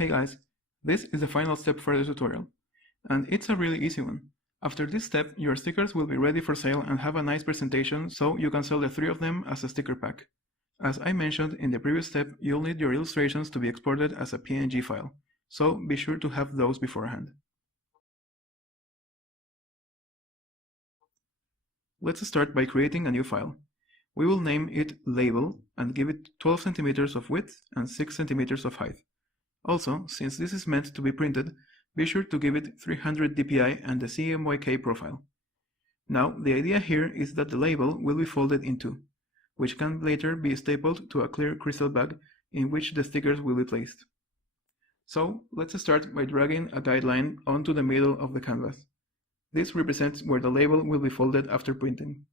Hey guys, this is the final step for the tutorial, and it's a really easy one. After this step, your stickers will be ready for sale and have a nice presentation, so you can sell the 3 of them as a sticker pack. As I mentioned in the previous step, you'll need your illustrations to be exported as a PNG file, so be sure to have those beforehand. Let's start by creating a new file. We will name it label and give it 12 centimeters of width and 6 centimeters of height. Also, since this is meant to be printed, be sure to give it 300 dpi and the CMYK profile. Now, the idea here is that the label will be folded in two, which can later be stapled to a clear crystal bag in which the stickers will be placed. So, let's start by dragging a guideline onto the middle of the canvas. This represents where the label will be folded after printing.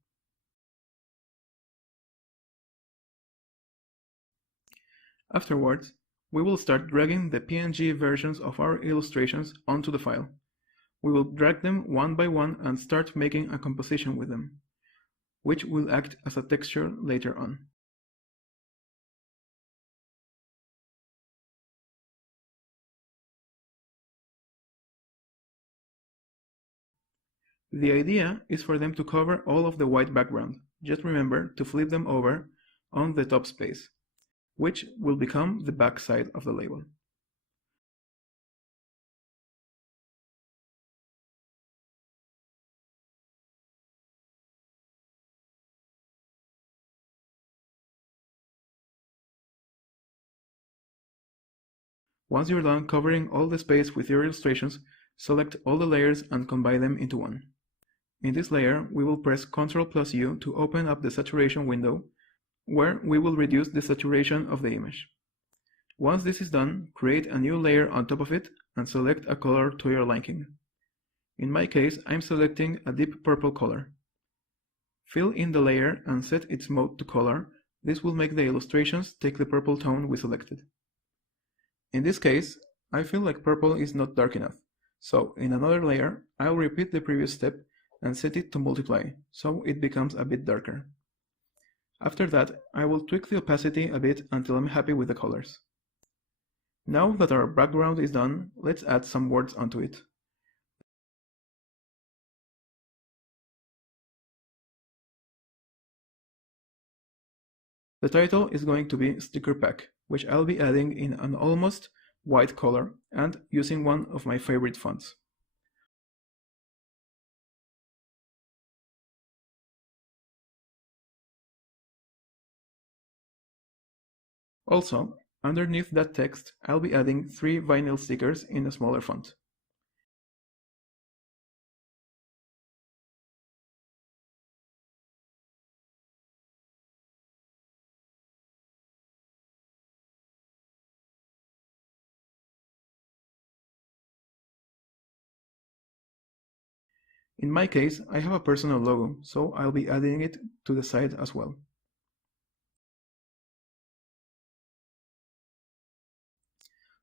Afterwards, we will start dragging the PNG versions of our illustrations onto the file. We will drag them one by one and start making a composition with them, which will act as a texture later on. The idea is for them to cover all of the white background. Just remember to flip them over on the top space, which will become the back side of the label. Once you're done covering all the space with your illustrations, select all the layers and combine them into one. In this layer, we will press Ctrl+U to open up the saturation window, where we will reduce the saturation of the image. Once this is done, create a new layer on top of it and select a color to your liking. In my case, I'm selecting a deep purple color. Fill in the layer and set its mode to color. This will make the illustrations take the purple tone we selected. In this case, I feel like purple is not dark enough, so in another layer, I'll repeat the previous step and set it to multiply, so it becomes a bit darker. After that, I will tweak the opacity a bit until I'm happy with the colors. Now that our background is done, let's add some words onto it. The title is going to be Sticker Pack, which I'll be adding in an almost white color and using one of my favorite fonts. Also, underneath that text, I'll be adding 3 vinyl stickers in a smaller font. In my case, I have a personal logo, so I'll be adding it to the side as well.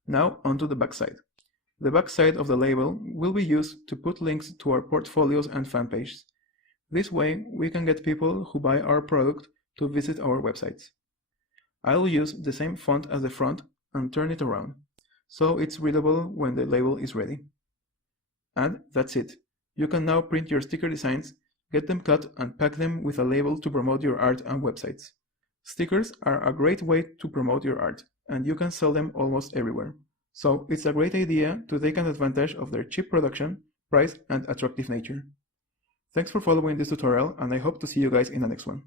Now onto the backside. The backside of the label will be used to put links to our portfolios and fan pages. This way, we can get people who buy our product to visit our websites. I'll use the same font as the front and turn it around, so it's readable when the label is ready. And that's it. You can now print your sticker designs, get them cut and pack them with a label to promote your art and websites. Stickers are a great way to promote your art, and you can sell them almost everywhere. So it's a great idea to take advantage of their cheap production, price, and attractive nature. Thanks for following this tutorial, and I hope to see you guys in the next one.